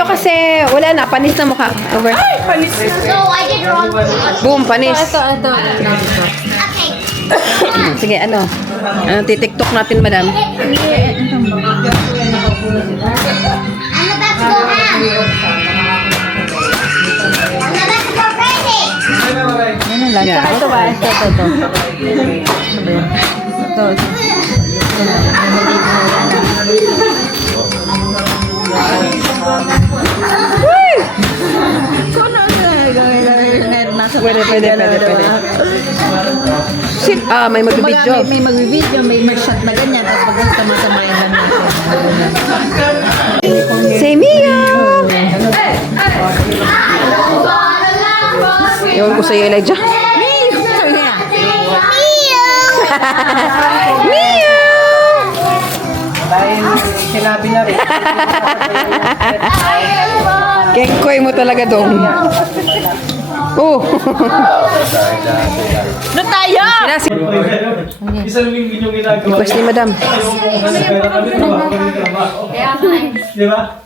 tayo kasi wala na, panis na mukha. Over. Ay, panis na. So, I did wrong. Boom, panis. Ito. Okay. Sige, ano? Ano, titiktok natin, madam? I'm about to go ham. I'm about to go crazy. Ano lang? Yeah. Ito ba? Ito. Pwede. May mag-video. May mag-video, may shot na ganyan, tapos pag sama-samayan lang natin. Say Mia! Ewan ko sa'yo, Elijah. Mia! Dahil sinabi na rin. Kengkoy mo talaga dong. Oh. Doon tayo! Isang linggo yung ginagawa. Request ni madam. Di ba?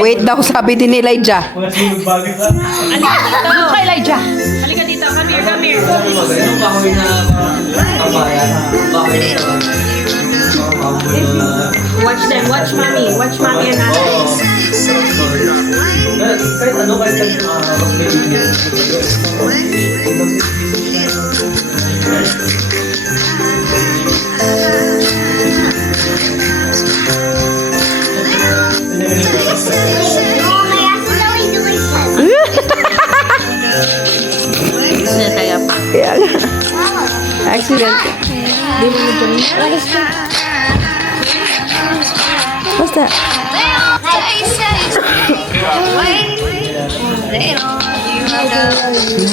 Wait daw, sabi din ni Elijah. Mga sinong bagay sa... Ito kay Elijah. Halika dito, come here. Bahoy na kabayan. Bahoy na Watch them, watch mommy and ate. kahit ano, kahit mas may Oh, my accidentally delicious. Gusto niya tayo pa. Kaya nga. Accident. What's that?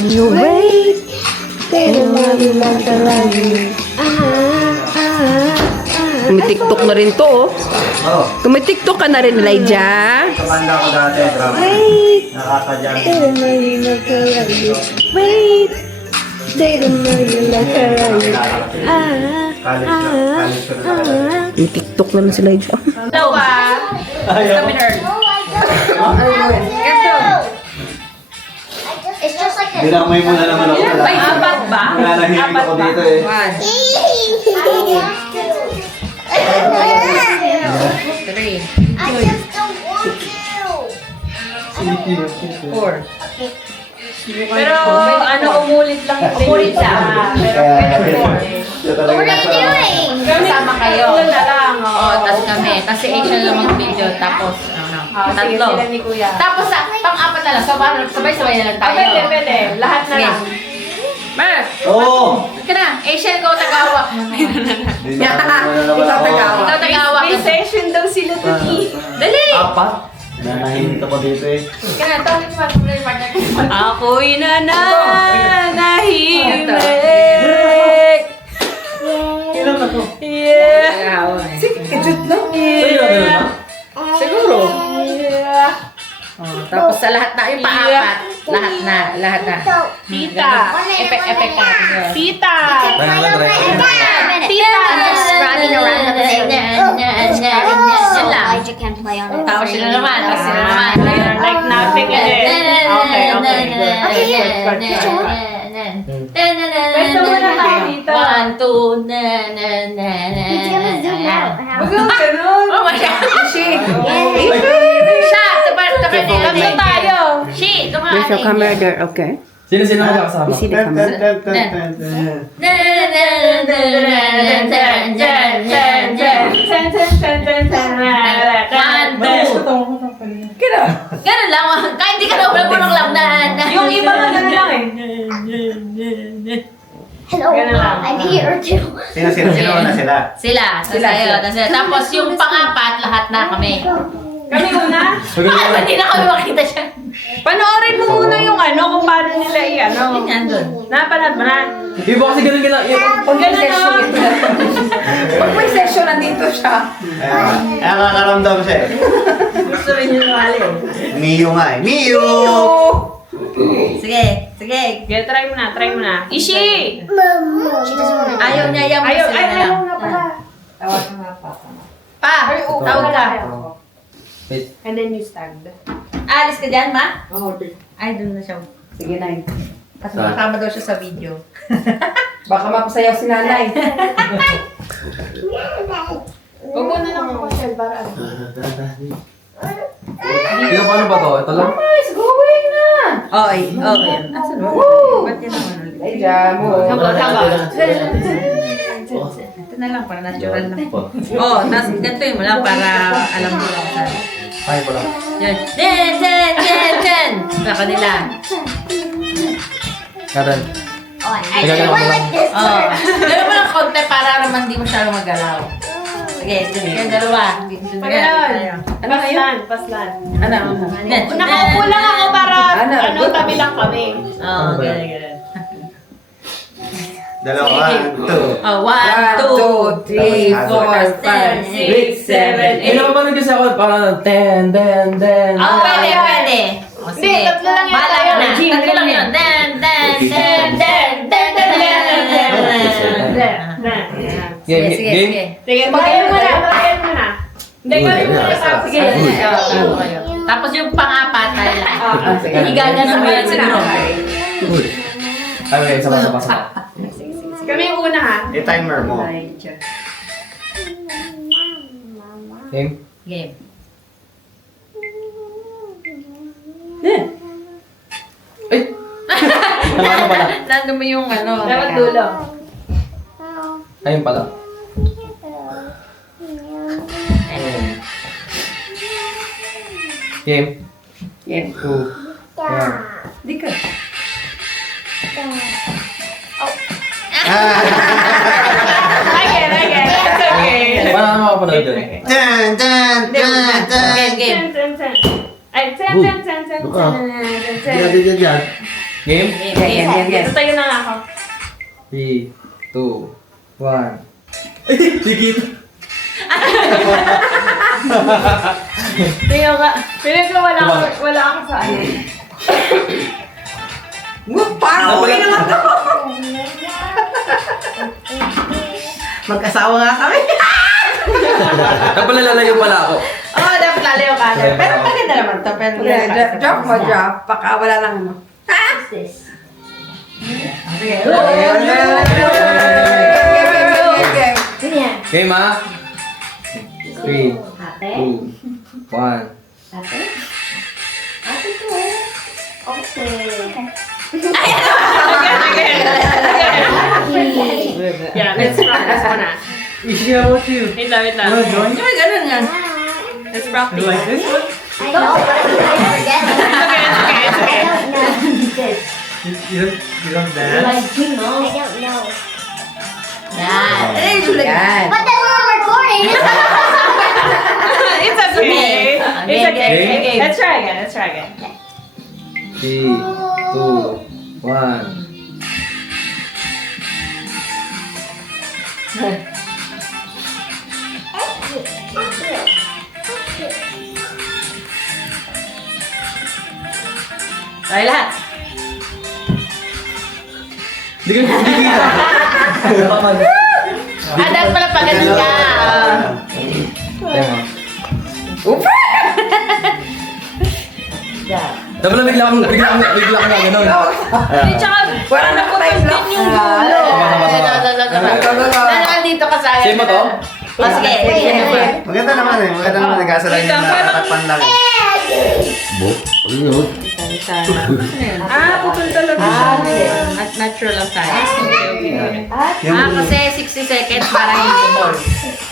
You wait. Kumitiktok na rin to, oh. Kumitiktok ka na rin, Elijah. Kamanda ko dati, drama. Wait. Nakakadyan. Wait. They don't know you like a riot. College ko na. Kumitiktok na rin si Elijah. Hello, come here. It's just like Dinamay mo na naman ako. Ay, apat ba? Nananahimik ako dito eh. Three, I just don't want to. four. Pero ano, umulit lang. Umulit siya. Pero four. What are you doing? Kasama kayo. Yun na lang. Oo, tapos kami. Kasi Asian lang mag-video, tapos Sige, tatlo. sila ni Kuya. Tapos pang-apat na lang, sabay-sabay na lang tayo. Pwede. Lahat na lang. Mer, Oo! ka na. Asian ko, tagawak. Ikaw Ikaw tagawak. May session daw sila today. Dali! Apat? Nananahimik ako dito eh. Ka na, tawag mo yung partner ko. Ako'y nananahimik. Ilan na to? Yeah. Yeah. Siguro. Oh, tapos sa lahat na, yung paapat. Lahat na. Tita. Efek ka. Tita. Tita. I'm just running around the Yan lang. Elijah can't play on it. Tapos sila naman. Like nothing again. Okay. Pwesto muna tayo dito. 1, 2, na. He's gonna zoom out. Huwag yung ganun. Oh my God. Tatlo tayo. She, There's your camera there, okay? Sino magkakasama? You see the camera? Ganun lang. Kahit hindi ka na walang lang na. Yung iba nga ganun lang eh. Hello, I'm here too. Sino na sila? Sila. Tapos yung pang-apat, lahat na kami. Kami una. Hindi na kami makita siya. Panoorin mo muna yung ano, kung paano nila i-ano. Yan doon. Napanood mo na. Di ba kasi ganun Pag ganun na. Pag may session, nandito siya. Nakakaramdam siya eh. Gusto rin yung mali. Miyo nga eh. Miyo! Sige. Okay, try mo na. Ishi! Ayaw niya yung Ayaw nga pala. Pa, tawag ka. Wait. And then you stand. Alis ka dyan, ma? Oo, Ay, doon na siya. sige na. Kasi makakama daw siya sa video. Baka mapasayaw si nanay. Huwag mo na lang ako siya para ano. Ikaw, paano ba to? Ito lang? It's going na! Okay, okay. Asan mo? Ba't yan naman ulit? Ay, jamo. Ito na lang, para natural lang. Oh, tapos ganito yung mula para alam mo lang saan. Ay, pala. Yan. Den, den, den, den! Sa kanila. Karen. Oh, I actually went like this. Oh. Gano'n mo ng konti para naman di masyadong magalaw. Sige, sige. Yung dalawa. Pagano'n. Paslan, paslan. Ano? Nakaupo lang ako para Ano? tabi lang kami. Oo, ganyan, ganyan. Dalawa, two. Oh, 1, 2, 3, 4, 5, 6, 7, 8. Ikaw, paano kasi ako? Parang ten. Oh, pwede, pwede. O, Hindi, sige. tatlo lang yun Bala tayo. ka na. Tatlo lang yun. Den, den, den, den, den, den, den. Game, Sige, sige, game. sige. Sige, magayin mo na, magayin mo na. Hindi, gawin mo na sa Sige, sige. Oo, kayo. Tapos yung pang-apat ay sige. higagan mo yan siguro. Ay, wait, sabay. Kami yung una ha. I-timer mo. Game. Game. Ay! Ano pala? Nandun mo yung ano. Dapat dulo. Ayun pala. Game. Yan. 2, 1. Di ka. Again, again. It's okay. Paano naman ako panood dyan? Dun, dun, dun, dun. Game, game. Ten, ten, ten. Ay, ten, Uy. ten, ten, ten, Luka. ten, ten. Yan. Game. Game, game. Yan. Tatayo na nga ako. 3, 2, 1. Higit. Tayo ka. Piling ko wala ako sa ano. Parang uwi na nga to. Mag-asawa nga kami. Kapag nalalayo pala ako. Oo, dapat lalayo ka. Pero maganda naman to. Pero drop mo, drop. Baka wala lang ano. What's this? Ganyan. Game ha? 3, Ate? 2, 1. Ate? Ate ko. Okay. Yeah, let's practice muna. Yeah, what you? Wait lang, wait lang. join? Ay, ganun nga. Let's practice. this one? I know, but I forget. It's okay. I don't know this. You don't dance? Like, you know. I don't know. Yan. Ay, Yan. But then we're recording. It's okay. It's okay. Game? Okay, let's try again. Let's try again. 3, 2, 1. Tayo lahat. Hindi ka kita. Dapat pala pa ganun ka. Tema. Dapat na bigla kang nga ganun. Hindi, tsaka, Wala na ko time lang. Nanakan dito ka sa Same mo to? Oh, sige. Maganda naman eh. Maganda naman. Nagkasa lang yung nakatapan lang eh. putol talaga. At natural lang tayo. Yung Kasi 60 seconds para hindi putol.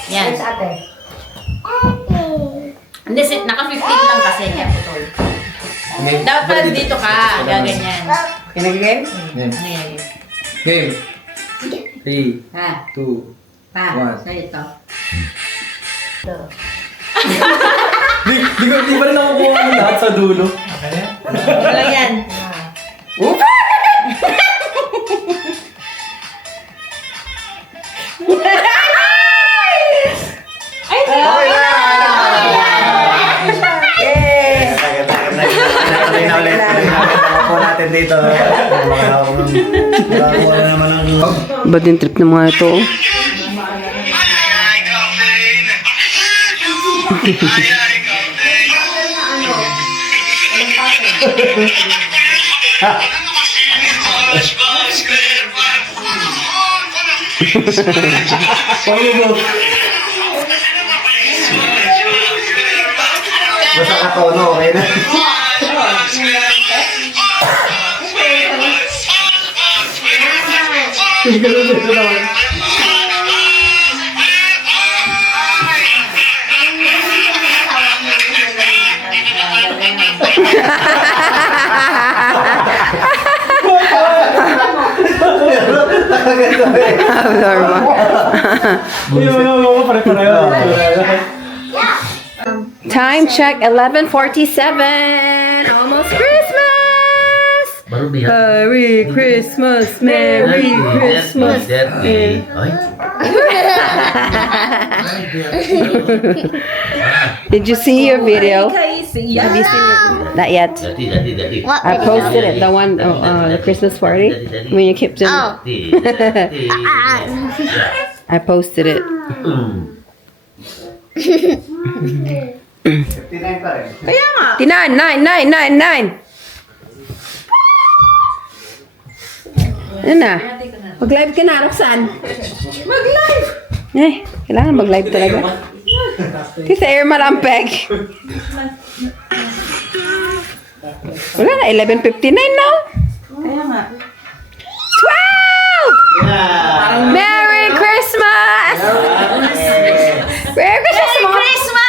Yan. Where's ate? Hindi, naka 15 lang kasi kaya putol. Dapat pala dito ka. Gaganyan. Kinagigay? Game. Ayan. Game. 3, Ha? 2, Pa, One. sa'yo ito. Di pa rin nakukuha ng lahat sa dulo. Wala yan. Okay na! Yay! Tuloy na ulit. Ako natin dito. Wala naman ang... Ba't yung trip ng mga ito? Basta katono, okay na. Time check 11:47. Almost Christmas. Baru dia. Merry Christmas. Merry Christmas. Did you see your video? Have you seen your video? Not yet. Jadi. What I video? posted it, the one, the Christmas party, when you kept it. Oh. I posted it. 59 pa rin. 9. Ano na? Mag-live ka na, Roxanne. Mag-live! Eh, kailangan mag-live talaga. Kasi air malampeg. Wala na, 11:59 now. Kaya nga. 12! Merry Christmas! Merry Christmas!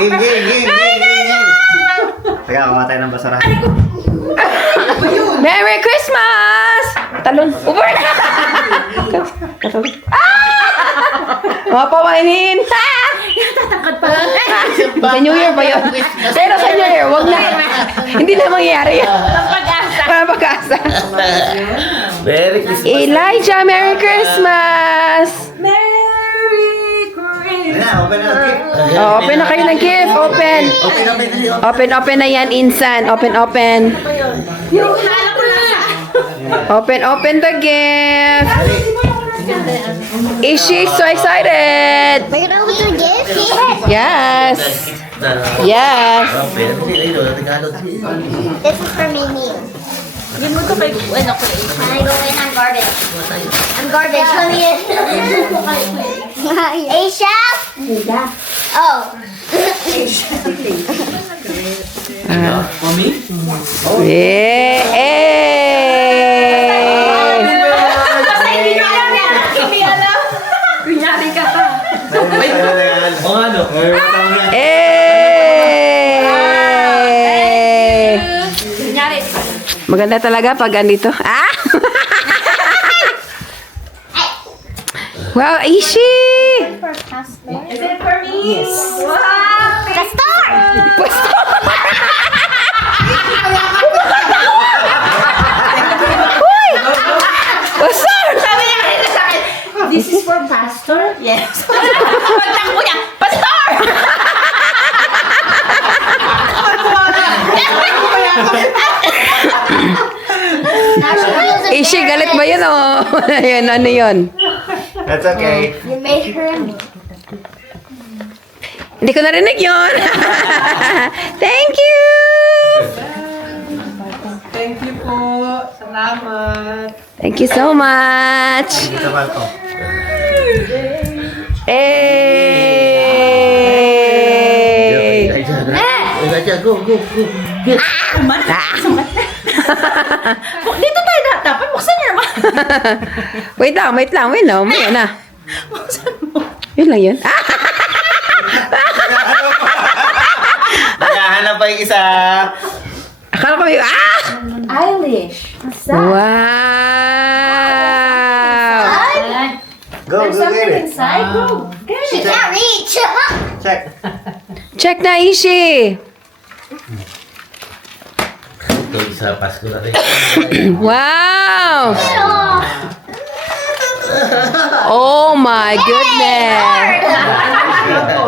Game. Teka, kumatay ng basurahan. Merry Christmas! Talon. Uber na! Talon. Mga pamainin! Tatangkad pa. Sa New Year pa yun. Pero sa New Year, wag na. Hindi na mangyayari yan. Walang pag-asa. Merry Christmas. Elijah, Merry Christmas! Ayan na, open na ang gift. Oh, open na kayo ng gift. Open. Open na yan, insan. Open. Open the gift. Is she so excited? We're gonna open the gift. Yes. Yes. This is for me. Hindi mo ito kay, ano, kay When I go in, I'm garbage. I'm garbage. Let me in. Aisha? Oh. Mami? Yeah. Hindi alam. Kunyari ka pa. O ano? Kunyari. Maganda talaga pag andito. Ah! Wow, Ishi! Is it for me? Yes. Wow. Pastor! Uy! Pastor! Sabi niya kanina sa akin, this is for pastor? Yes. Pagtakbo niya, pastor! Ishi, galit ba yun o? Ayun, ano yun? That's okay. You made her and me. Hindi ko narinig yun. Thank you! Thank you po. Salamat. Thank you so much. Dito ba ito? Hey! Go. Dito tayo dapat. Buksan niya naman. Wait lang. Wait no. May na. Yun lang yun. Ah! Naghahanap pa yung isa. Akala ko may... Ah! Eilish. Wow! Go get it. Inside. Go. She can't reach. Check. Check na, Ishi! Ito sa Pasko natin. Wow! Oh my goodness!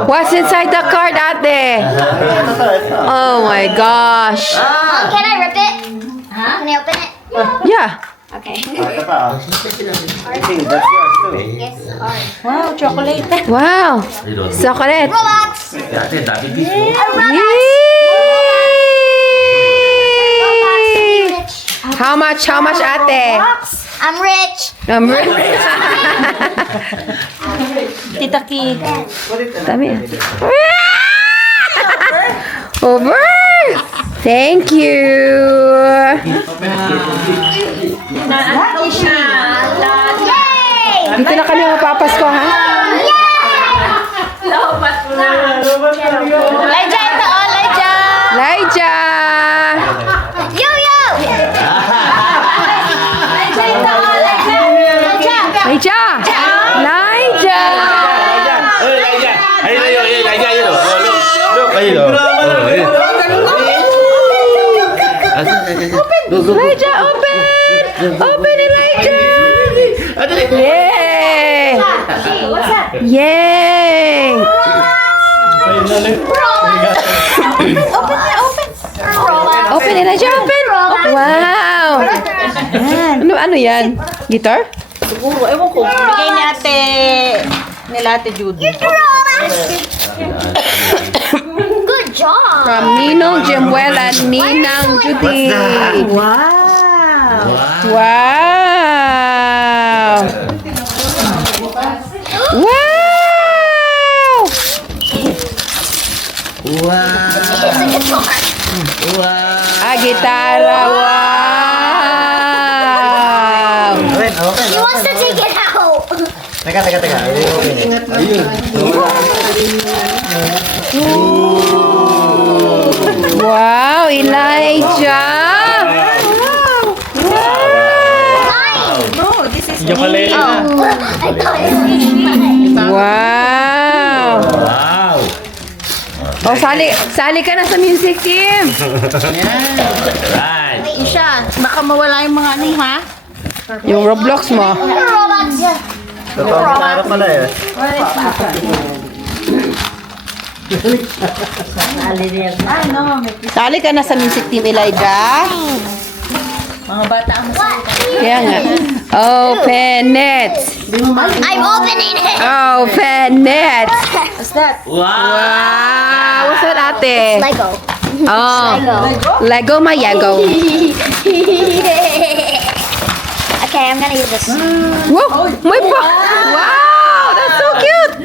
What's inside the card, ate? Oh my gosh! Mom, can I rip it? Can I open it? Yeah. Okay. Ito pa, oh. I think that's yours too. Yes, orange. Wow, chocolate. Wow! Ayun. Chocolate! Roblox. Ate, dami dito. Yay! Rich. How much, ate? I'm rich. Tita Ki. Dami. Over! Thank you! Yay! Dito na kami mapapasko, ha? Lobat mo na. Elijah, ito, oh, Elijah. Elijah! Yo-yo. Elijah, ito, oh, Elijah. Elijah! Elijah! Oy, Elijah! Ayun, Elijah, ayun. Oh, look, ayun. Oh, ayun. Go. Elijah, open! Open, Elijah! Yay! What's that? Yay! Open, Elijah, open! Wow! Ano yan? Guitar? Siguro, ewan ko. Bigay nila ate Judy. Good job. From Ninong Jemuel and Ninang Judy. Wow. Wow! Wow! It's a guitar. Ah, gitara! Wow! He wants to take it out. Teka. Ayun. Wow, Elijah! Chocolate. I thought it was Wow! Wow! Oh, sali ka na sa music team! Right! Isha, baka mawala yung mga ano ha? Yung Roblox mo. Roblox. Totoo gitara pala eh. Sali ka na sa music team, Elijah. Mga bata ang Kaya nga. Open it! I'm opening it. Open it! What's that? Wow! Wow! What's that, ate? Lego. Oh, Lego. Lego Mayago. Okay, I'm gonna use this. Wow! May pa! Wow! That's so cute!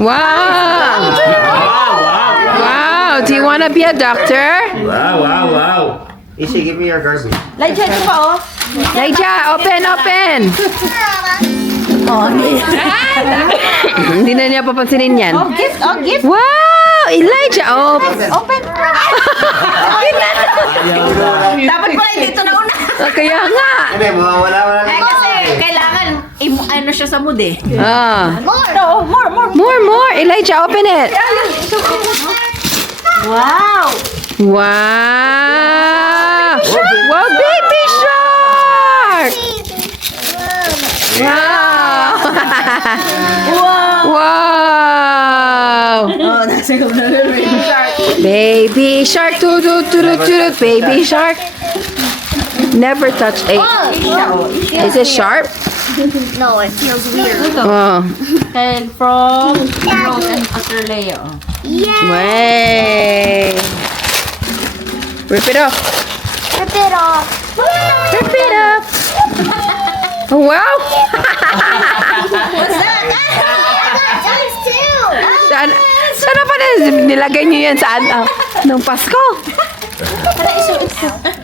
Wow! Wow! Do you want to be a doctor? Wow! Ishi, give me your garbage. Elijah, ito pa oh. Elijah, open! Hindi na niya papansinin yan. Gift, gift. Wow! Elijah, Open. Dapat pala dito na una. Kaya nga. Hindi, mawawala na lang. Kasi kailangan, ano siya sa mood eh. Ah. No, more. More! Elijah, open it! Wow. Wow! Wow, baby shark! Wow! Wow! Oh, nasa ko na Baby shark, toot, baby shark. Never touch a. Is it sharp? No, it feels weird. Oh. And from Rose and Australia. Yeah. Way. Rip it off. Rip it off. Rip it up. Oh, wow. What's that? Times two. Sana pa nilagay niyo yan saan? Nung Pasko.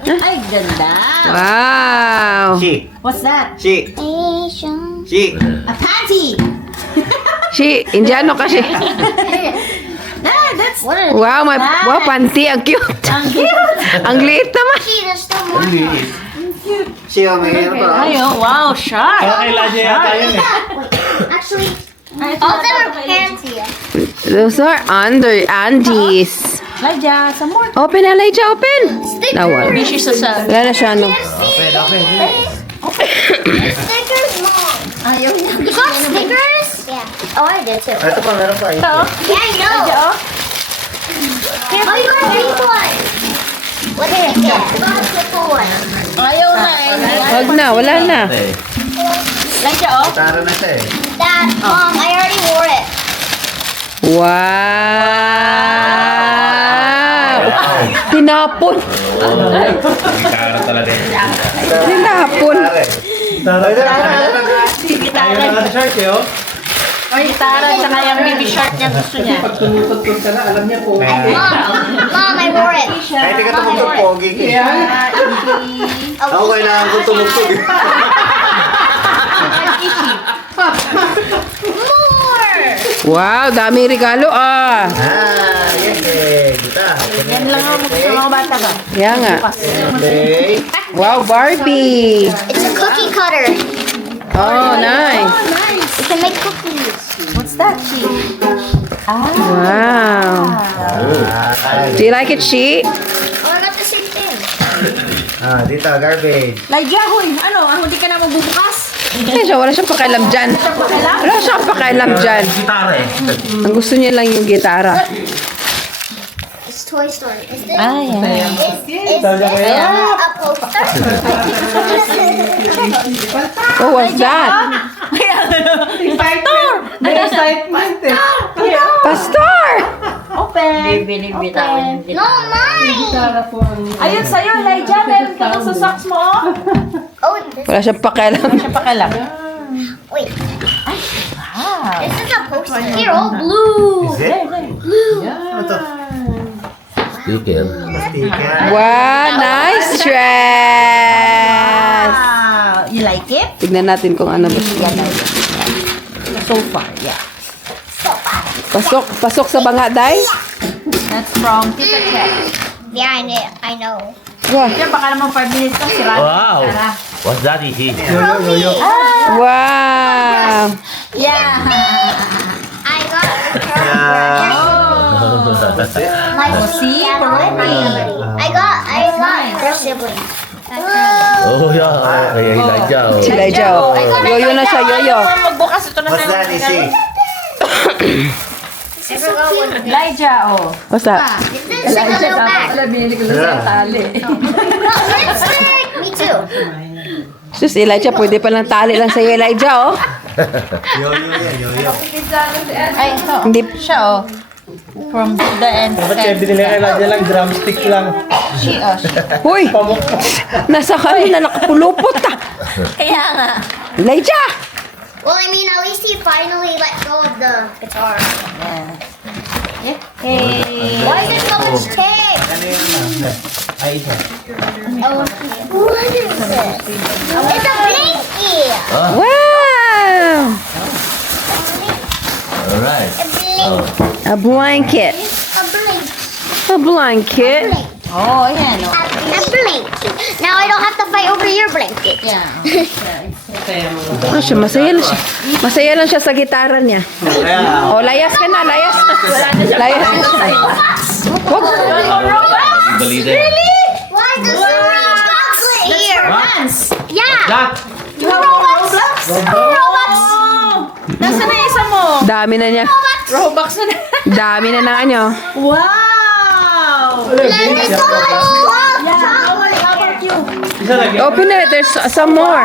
Ay, ganda. Wow. She. What's that? She. Asian. She. A panty. Indiano kasi. That's What is Wow, wow, panty. Ang cute. ang cute. Ang liit naman. she? There's still more. She, oh, may ano pa. Ay, oh, wow, sharp. Kay Elijah yata yun eh. Actually, Ay, all them are pants here. Those are undies. Elijah, some more. Open, Elijah, open. Nawal. Fishy sa Wala na siya, no? Stickers, Mom. You got stickers? Yeah. Oh, I did too. Ito pa, meron pa. Yeah, I know. Oh, you got a pink one. What did you get? I got a purple one. Ayaw na eh. Wag na, wala na. Laija, oh. Tara na siya eh. Dad, Mom, I already wore it. Wow! Tinapon. Gitara talaga yun. Tinapon. Tara eh. Ayaw na nga shirt eh, oh. Ay, Tara, tsaka yung baby shark niya gusto niya. Pag tumutugtog ka na, alam niya po. Mom, I wore it. Kahit di ka tumugtog, pogi ka eh. Ako kailangan ko tumugtog eh. More. Wow, daming regalo ah. Yan eh. Dita. Yan lang ang gusto ng mga bata ba? Yan nga. Okay. Wow, Barbie. It's a cookie cutter. Oh, nice. You can make cookies. What's that, Chi? Wow. Do you like it, She? Oh, I got the same thing. Dito, garbage. Laija, huy! Ano? Hindi ka na magbubukas? Wala siyang pakialam dyan. Wala siyang pakialam dyan. Gitara eh. Ang gusto niya lang yung gitara. It's Toy Story. Is this? Ayan. Is this a poster? Oh, what's that? Pastor! Bitawan. No, mine. Ayun sa'yo, Laija. Meron ka lang sa socks mo, oh. Oh, this. Wala siyang pakialam. Pakialam. Wait. Wow. This is a poster. Here, all blue. Is it? Ano to? Sticker. Sticker. Wow, nice dress! Wow. You like it? Tignan natin kung ano ba siya. So far, yeah. Pasok sa banga, Day. That's from Tita Kat. Yeah, I know. Wow. Yan, baka naman 5 minutes lang sira. Wow. What's that, Ishi? Wow. Yeah. I got my See? I got her sibling. Oh, yeah. Kaya Elijah. oh. Si Elijah, oh. Yoyo na siya, yoyo. Magbukas ito na What's that, Isi? I forgot what it is. Laija, oh. What's that? This is like a little bag. Lipstick. Me too. Sus, Elijah, pwede palang tali lang sa'yo, Elijah, oh. Yoyo yan, yoyo. Ay, ito. Hindi. Siya, oh. From the end. Dapat siya binili kay Nadia lang, drumstick lang. She, oh. Huy! Nasa kanina nakapulupot ka. Kaya nga. Elijah! Well, I mean, at least he finally let go of the guitar. Yeah. Hey. Why is there so much tape? Ay, isa. Oh, what is this? It's a blankie. Wow! Alright. A blankie. A blanket. A blanket. Oh, ayan, oh. A blankie. Now I don't have to fight over your blanket. Yeah. Oh, siya, masaya lang siya. Masaya lang siya sa gitara niya. Oh, layas ka na, layas. Layas. Wag. Balita. Why is there so much chocolate here? Yeah. That. Robux. Robux. Nasaan na yung isa mo? Dami na niya. Robux na na. Dami na ng ano. Wow! Let's go. Isa lagi. Open it. There's some more.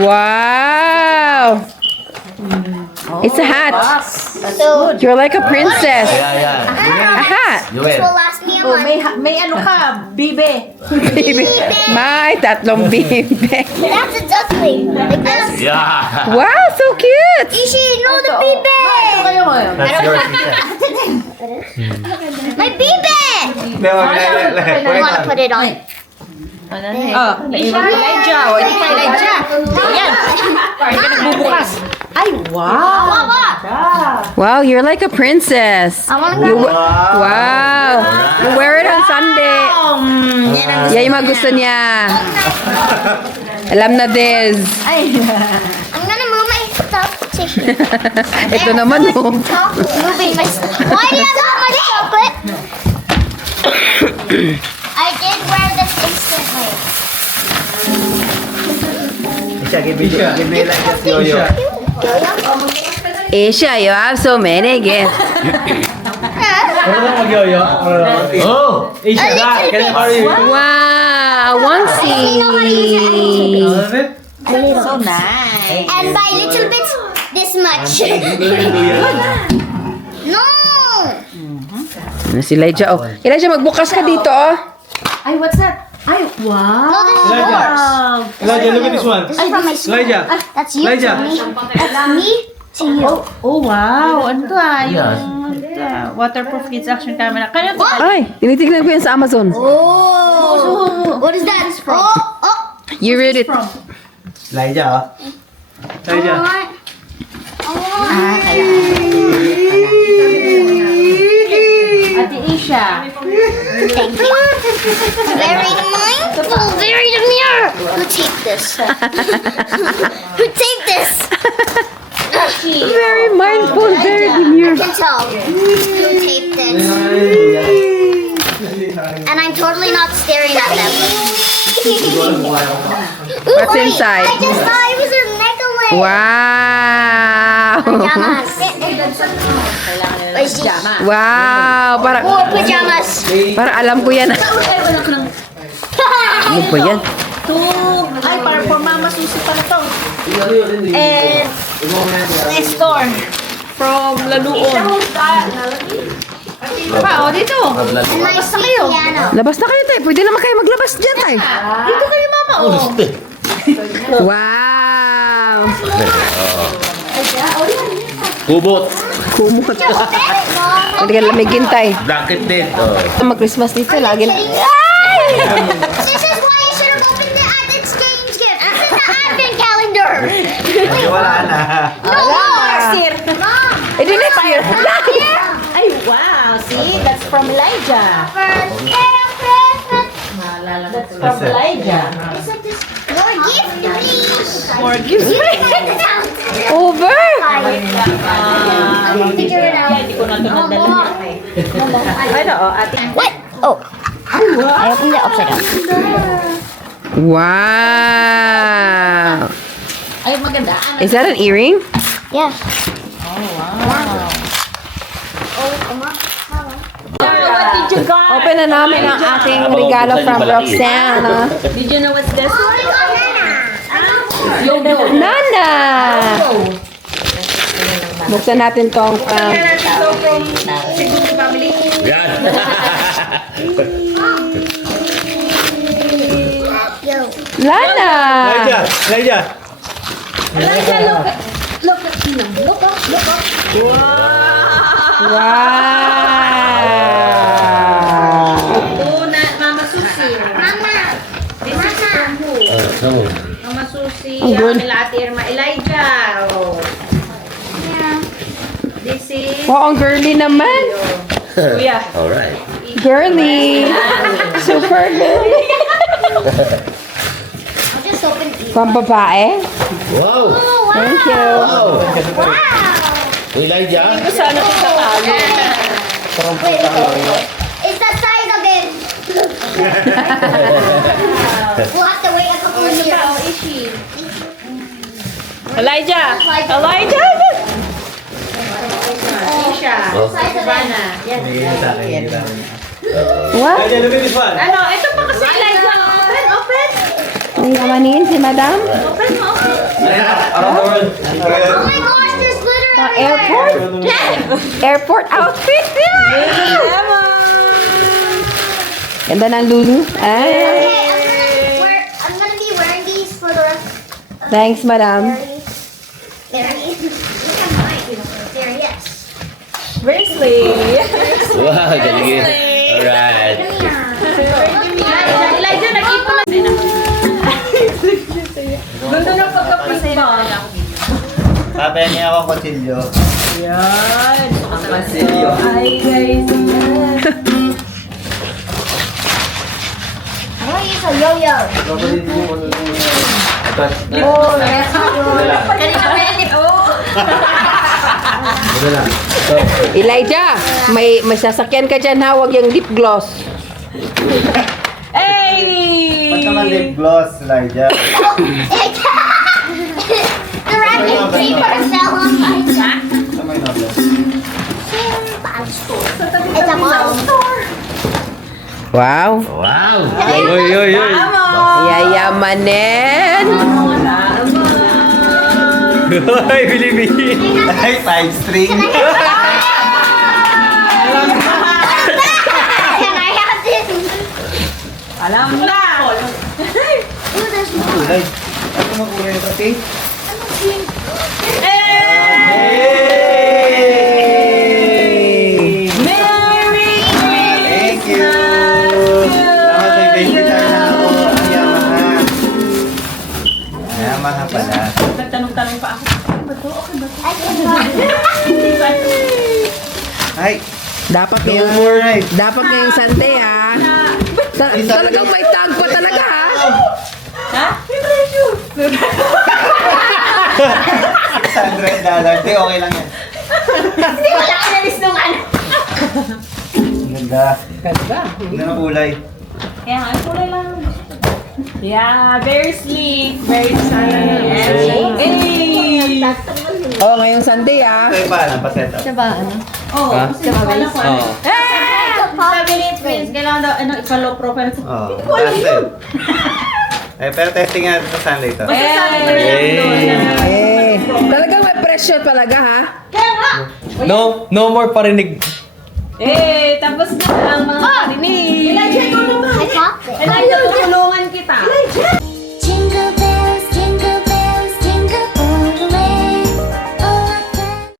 Wow. It's a hat. So You're like a princess. Yeah, yeah. A hat. You this win. will last me a Oh, month. may ano ka, bibe. Baby. May tatlong bibe. That's a duckling. Like this. Yeah. Wow, so cute. Ishi, no, the bibe. That's yours, Isi. My bibe. No, I want to put it on. Oh, Elijah. Oh, ito pa Elijah. Ayan. Hindi ka nagbubukas. Ay, wow. Wow, you're like a princess. I want to You, go. wow. You wear it on Sunday. Yan yung mga gusto niya. Alam na, Diz. I'm gonna move my stuff to here. Ito naman, oh. Moving my stuff. Why do you have so much chocolate? I did wear this instantly. Isha, give me like this yoyo. Asia, you have so many gifts. Pero lang Yo-yo. Oh! Isha, can you hurry? Wow, onesie. So nice. And by little bit, this much. No! Ano si Elijah? Oh. Elijah, magbukas ka dito, oh. Ay, what's that? Ay, wow. No, this is Elijah. yours. Elijah, look at this one. This is from my school. Elijah. That's you Elijah. to me. That's me to you. Oh, wow. Ano to yung waterproof kids action camera. Kaya to. Ay, tinitignan ko yan sa Amazon. Oh! What is that? It's from? Oh! You read it. Elijah, oh. Elijah. Ate Isha. Thank you. Very mindful, very demure. Who taped this? Who taped this? Very mindful, very I demure. can tell. Who taped this? And I'm totally not staring at them. What's inside? I just thought it was a necklace. Wow. Pajamas. Wow, para More pajamas. alam ko yan. Ano ba yan? Ay, para for Mama Susi pala to. And next door. From Laluon. Pa, o dito. And my sweet piano. Labas na kayo, tayo. Pwede naman kayo maglabas dyan, tayo. Dito kayo, Mama, o. Wow. Kubot! Kumot. Pwede ka lamigin, tayo. Blanket din. Oh. Mag-Christmas dito, lagi na. This is why you should have opened the exchange gift. This is the advent calendar. Wala na. No more. Mom. Eh, di next year. Ay, wow. See, that's from Elijah. First day of Christmas. That's from Elijah. It's like this. More gift, please. More gifts. Over. Figure it out. Hindi ko na ito nadala. Ano, o, ate. What? Oh. I opened it upside down. Wow. Ay, maganda. Is that an earring? Yeah. What did you got? Open na namin ang ating regalo from Roxanne. Did you know what's this? Nana! Buksan natin tong Yan! Lana! Elijah, Elijah. Wow! Oh, Mama Susi. Mama. This is from who? No. Mama Susi. Ang good. Nila Ate Irma. Elijah. Oh. This is... Wow, ang girly naman. Kuya. Alright. Girly. Super girly. I'll just open it. Pang babae. Wow! Thank you. Wow! Wow. Elijah? Sana ko sa talo. Wait. It's that size again. We'll have to wait a couple of years. Elijah. Elijah. Isha. Oh. Savannah. Yan. What? Elijah, look at this one. Ano, ito pa kasi Elijah. Open, open. May yamanin si madam? Open mo, open. Around the world. Oh my gosh, there's glitter everywhere. Airport? Airport outfit? Ganda ng Lulu. Ay. Okay, I'm gonna be wearing these for the rest. Thanks, madam. There. Look at mine. There, yes. Bracelet. Wow, galing. Alright. Elijah, nag-ipon na. Ganda ng pagka-print mo. Tatay niya ako kutsilyo. Yan. Kutsilyo. Ay, guys. I'm gonna use a yo-yo. Oh, kanina pa yan. Oh. Elijah, may sasakyan ka dyan ha, huwag yung lip gloss. Hey! Ba't naman lip gloss, Elijah? The wrapping paper fell on my jack. Tama yun ako. It's a monster. Wow. Wow! Oy, oy, oy! Yayamanin. Ay, bili-bili. Ay, 5 string. Can I have this? Alam na! Ooh, there's more. Kulay. Ano mo kulay yung pati? Merry Thank you. Salamat may baby tayo na ako. Ang Yamaha. Yamaha pala. Nagtanong-tanong pa ako. I can buy. Ay, Dapat no ngayong, more ay. dapat ngayong Sunday ha. Talagang may tag pa talaga ha. Ha? $100. Di, okay lang yan. Hindi wala ka na nung ano. Ang ganda. Ganda ng kulay. Kaya nga, kulay lang. Yeah, very sleek. Very sleek. Hey! Oh, ngayong Sunday ha. Ito yung paalam, paseta. Oh, kasi wala ko. Oo. Sabi ni Prince, kailangan daw, ipalow profile ko. Oo, tested. Pero testing nga ito sa Sunday to. Masasabi ko na lang doon na. Eh, talagang may pressure talaga ha. Kaya nga! No more parinig. Eh, tapos na ang mga parinig.